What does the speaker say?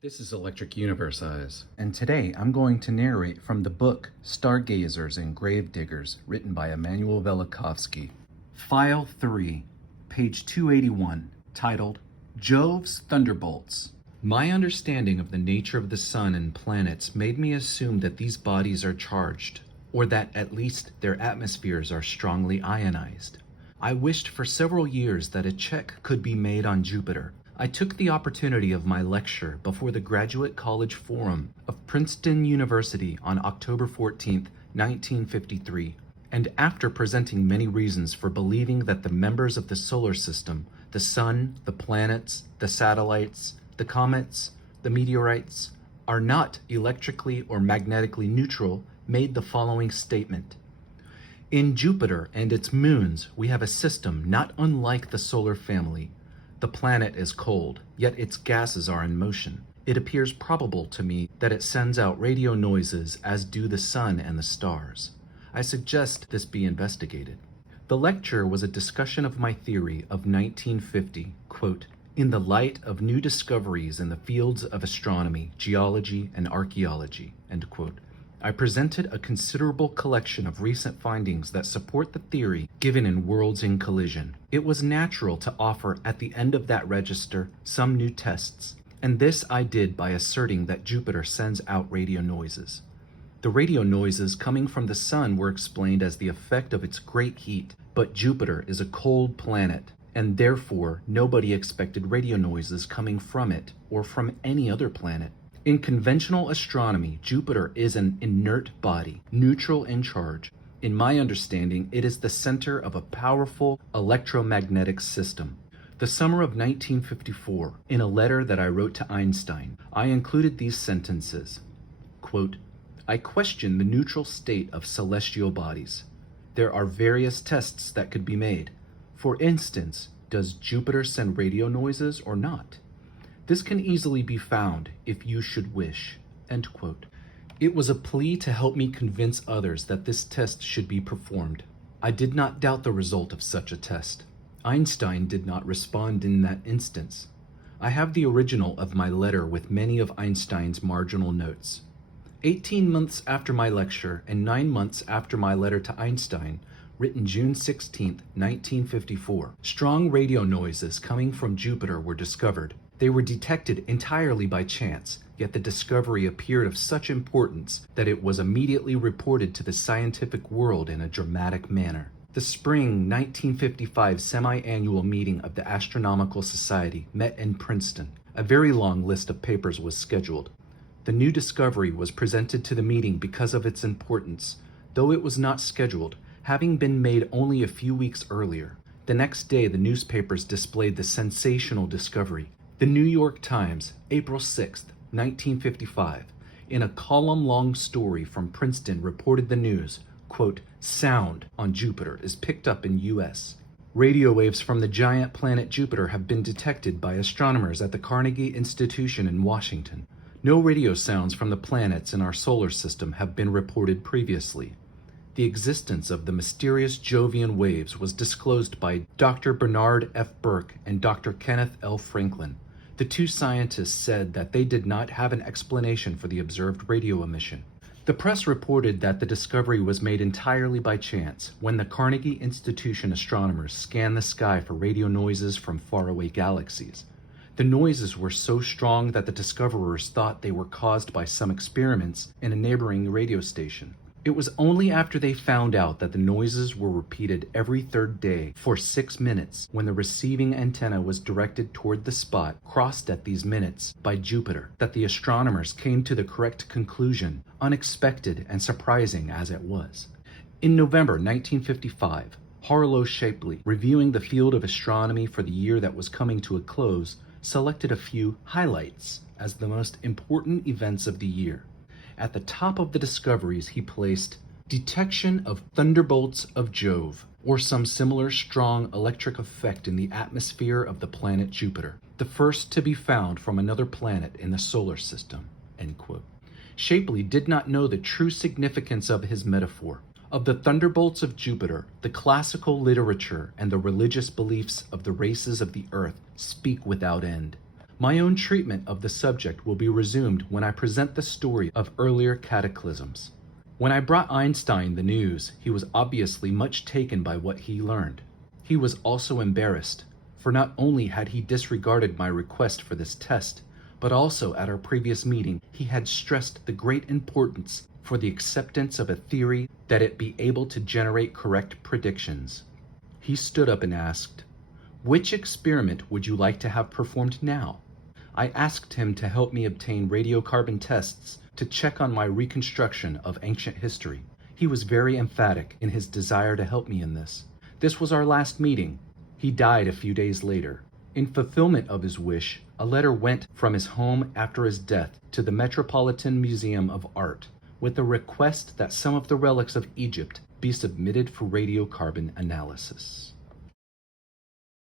This is Electric Universe Eyes, and today I'm going to narrate from the book Stargazers and Gravediggers, written by Immanuel Velikovsky. File 3, page 281, titled Jove's Thunderbolts. My understanding of the nature of the sun and planets made me assume that these bodies are charged, or that at least their atmospheres are strongly ionized. I wished for several years that a check could be made on Jupiter. I took the opportunity of my lecture before the Graduate College Forum of Princeton University on October 14, 1953, and after presenting many reasons for believing that the members of the solar system, the sun, the planets, the satellites, the comets, the meteorites, are not electrically or magnetically neutral, made the following statement. In Jupiter and its moons, we have a system not unlike the solar family. The planet is cold, yet its gases are in motion. It appears probable to me that it sends out radio noises as do the sun and the stars. I suggest this be investigated. The lecture was a discussion of my theory of 1950, quote, in the light of new discoveries in the fields of astronomy, geology, and archaeology, end quote. I presented a considerable collection of recent findings that support the theory given in Worlds in Collision. It was natural to offer at the end of that register some new tests, and this I did by asserting that Jupiter sends out radio noises. The radio noises coming from the sun were explained as the effect of its great heat, but Jupiter is a cold planet, and therefore nobody expected radio noises coming from it or from any other planet. In conventional astronomy, Jupiter is an inert body, neutral in charge. In my understanding, it is the center of a powerful electromagnetic system. The summer of 1954, in a letter that I wrote to Einstein, I included these sentences. Quote, I question the neutral state of celestial bodies. There are various tests that could be made. For instance, does Jupiter send radio noises or not? This can easily be found if you should wish. End quote. It was a plea to help me convince others that this test should be performed. I did not doubt the result of such a test. Einstein did not respond in that instance. I have the original of my letter with many of Einstein's marginal notes. 18 months after my lecture and 9 months after my letter to Einstein, written June 16, 1954, strong radio noises coming from Jupiter were discovered. They were detected entirely by chance, yet the discovery appeared of such importance that it was immediately reported to the scientific world in a dramatic manner. The spring 1955 semi-annual meeting of the Astronomical Society met in Princeton. A very long list of papers was scheduled. The new discovery was presented to the meeting because of its importance, though it was not scheduled, having been made only a few weeks earlier. The next day, the newspapers displayed the sensational discovery. The New York Times, April 6, 1955, in a column-long story from Princeton reported the news, quote, sound on Jupiter is picked up in U.S. Radio waves from the giant planet Jupiter have been detected by astronomers at the Carnegie Institution in Washington. No radio sounds from the planets in our solar system have been reported previously. The existence of the mysterious Jovian waves was disclosed by Dr. Bernard F. Burke and Dr. Kenneth L. Franklin. The two scientists said that they did not have an explanation for the observed radio emission. The press reported that the discovery was made entirely by chance when the Carnegie Institution astronomers scanned the sky for radio noises from faraway galaxies. The noises were so strong that the discoverers thought they were caused by some experiments in a neighboring radio station. It was only after they found out that the noises were repeated every third day for 6 minutes when the receiving antenna was directed toward the spot crossed at these minutes by Jupiter that the astronomers came to the correct conclusion, unexpected and surprising as it was. In November 1955, Harlow Shapley, reviewing the field of astronomy for the year that was coming to a close, selected a few highlights as the most important events of the year. At the top of the discoveries, he placed detection of Thunderbolts of Jove, or some similar strong electric effect in the atmosphere of the planet Jupiter, the first to be found from another planet in the solar system, end quote. Shapley did not know the true significance of his metaphor. Of the thunderbolts of Jupiter, the classical literature and the religious beliefs of the races of the earth speak without end. My own treatment of the subject will be resumed when I present the story of earlier cataclysms. When I brought Einstein the news, he was obviously much taken by what he learned. He was also embarrassed, for not only had he disregarded my request for this test, but also at our previous meeting he had stressed the great importance for the acceptance of a theory that it be able to generate correct predictions. He stood up and asked, "Which experiment would you like to have performed now?" I asked him to help me obtain radiocarbon tests to check on my reconstruction of ancient history. He was very emphatic in his desire to help me in this. This was our last meeting. He died a few days later. In fulfillment of his wish, a letter went from his home after his death to the Metropolitan Museum of Art with a request that some of the relics of Egypt be submitted for radiocarbon analysis.